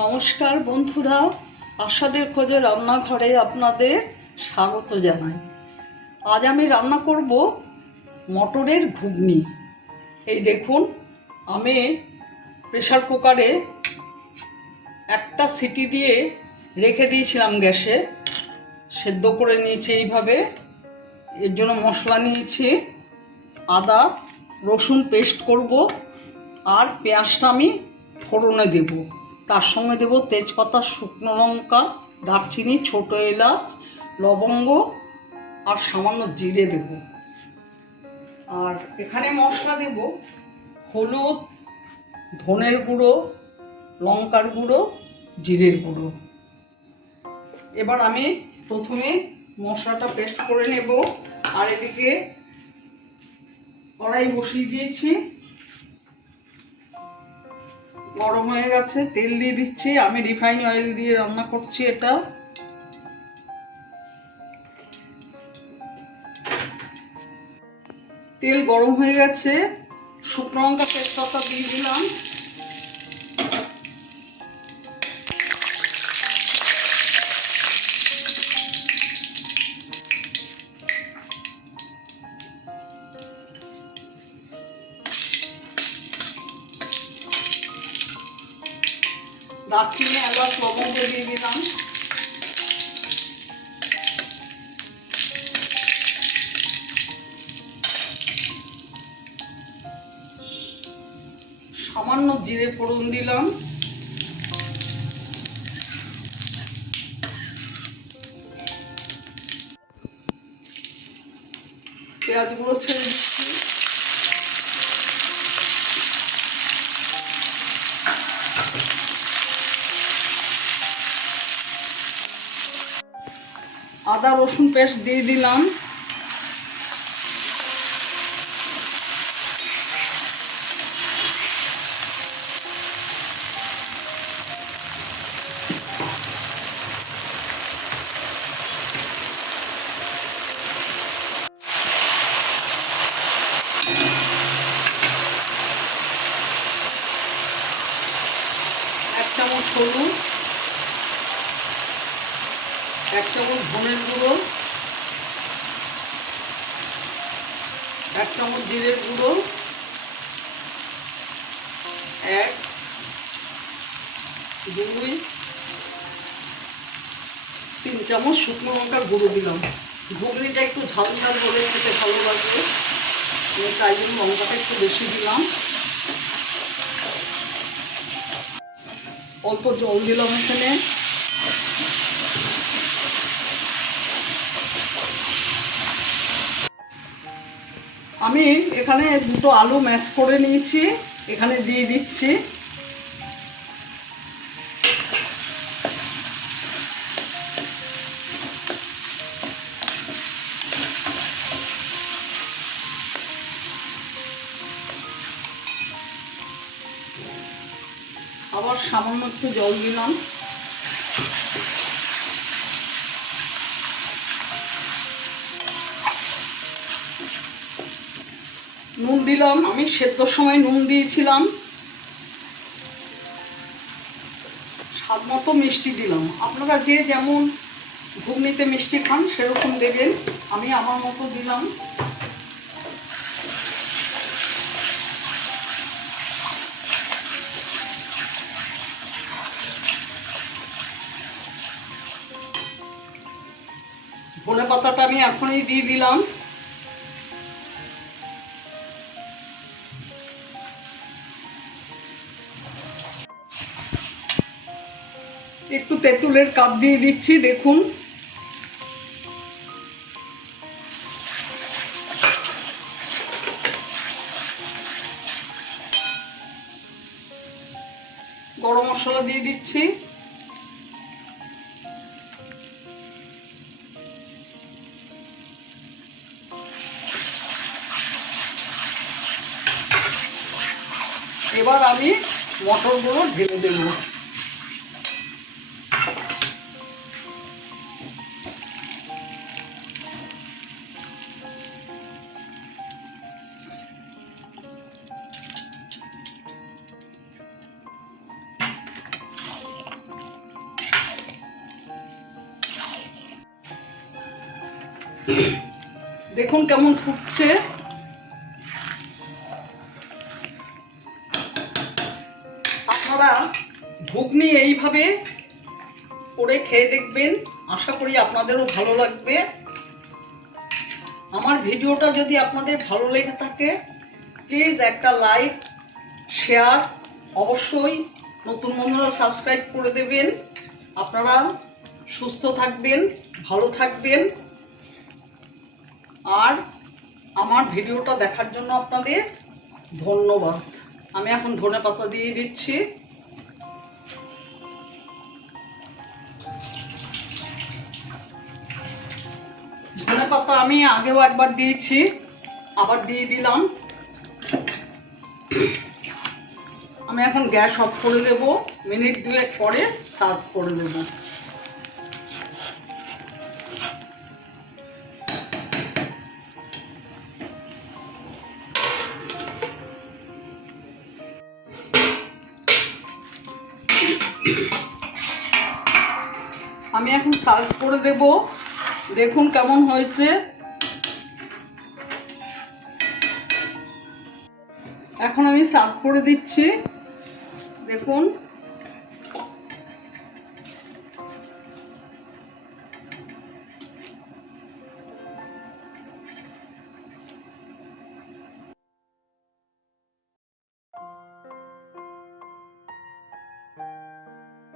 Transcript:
নমস্কার বন্ধুরা, আশাদের খোঁজে রান্নাঘরে আপনাদের স্বাগত জানাই। আজ আমি রান্না করব মটরের ঘুগনি। এই দেখুন, আমি প্রেশার কুকারে একটা সিটি দিয়ে রেখে দিয়েছিলাম গ্যাসে। সেদ্ধ করে নিয়েছি এইভাবে। এর জন্য মশলা নিয়েছি, আদা, রসুন পেস্ট করব, আর পেঁয়াজটা আমি ফোড়নে দেব। তার সঙ্গে দেব তেজপাতা, শুকনো লঙ্কা, দারচিনি, ছোটো এলাচ, লবঙ্গ আর সামান্য জিরে দেব। আর এখানে মশলা দেব হলুদ, ধনের গুঁড়ো, লঙ্কার গুঁড়ো, জিরের গুঁড়ো। এবার আমি প্রথমে মশলাটা পেস্ট করে নেব। আর এদিকে কড়াই বসিয়ে দিয়েছি। গরম হয়ে গেছে, তেল দিয়ে দিচ্ছি। আমি রিফাইন অয়েল দিয়ে রান্না করছি এটা। তেল গরম হয়ে গেছে। শুকনো লঙ্কা তেজপাতা দিয়ে দিলাম। দারচিনি এলাচ লবঙ্গ দিয়ে দিলাম। সামান্য জিরে ফোড়ন দিলাম। পেঁয়াজগুলো ছেড়ে দিচ্ছি। আদা রসুন পেস্ট দিয়ে দিলাম এক চামচ হলুদ এক চামচ ধনের গুঁড়ো, এক চামচ জিরের গুঁড়ো, এক দুই, তিন চামচ শুকনো লঙ্কার গুঁড়ো দিলাম। ঘুগনিটা একটু ঝাল ঝাল বলে খেতে ভালো লাগবে। তাই জন্য লঙ্কাটা একটু বেশি দিলাম। অল্প জল দিলাম এখানে। আমি এখানে দুটো আলু ম্যাশ করে নিয়েছি, এখানে দিয়ে দিচ্ছি। আবার সামান্য একটু জল দিলাম। নুন দিলাম, আমি সেদ্ধর সময় নুন দিয়েছিলাম। স্বাদ মতো মিষ্টি দিলাম। আপনারা যে যেমন ঘুগনিতে মিষ্টি খান, সেরকম দেবেন। আমি আমার মতো দিলাম। ধনে পাতাটা আমি এখনই দিয়ে দিলাম। একটু তেঁতুলের কাপ দিয়ে দিচ্ছি, দেখুন। গরম মশলা দিয়ে দিচ্ছি। এবার আমি মটরগুলো ঢেলে দেবো। দেখুন কেমন ফুটছে। আপনারা ঘুগনি এইভাবে করে খেয়ে দেখবেন। আশা করি আপনাদেরও ভালো লাগবে। আমার ভিডিওটা যদি আপনাদের ভালো লেগে থাকে, প্লিজ একটা লাইক, শেয়ার, অবশ্যই নতুন বন্ধুরা সাবস্ক্রাইব করে দেবেন। আপনারা সুস্থ থাকবেন, ভালো থাকবেন। আর আমার ভিডিওটা দেখার জন্য আপনাদের ধন্যবাদ। আমি এখন ধনে পাতা দিয়ে দিচ্ছি। ধনে পাতা আমি আগেও একবার দিয়েছি, আবার দিয়ে দিলাম। আমি এখন গ্যাস অফ করে দেবো মিনিট দুয়েক পরে সার্ভ করে দেব আমি এখন সার্চ করে দেব। দেখুন কেমন হয়েছে। এখন আমি সার্ভ করে দিচ্ছি। দেখুন।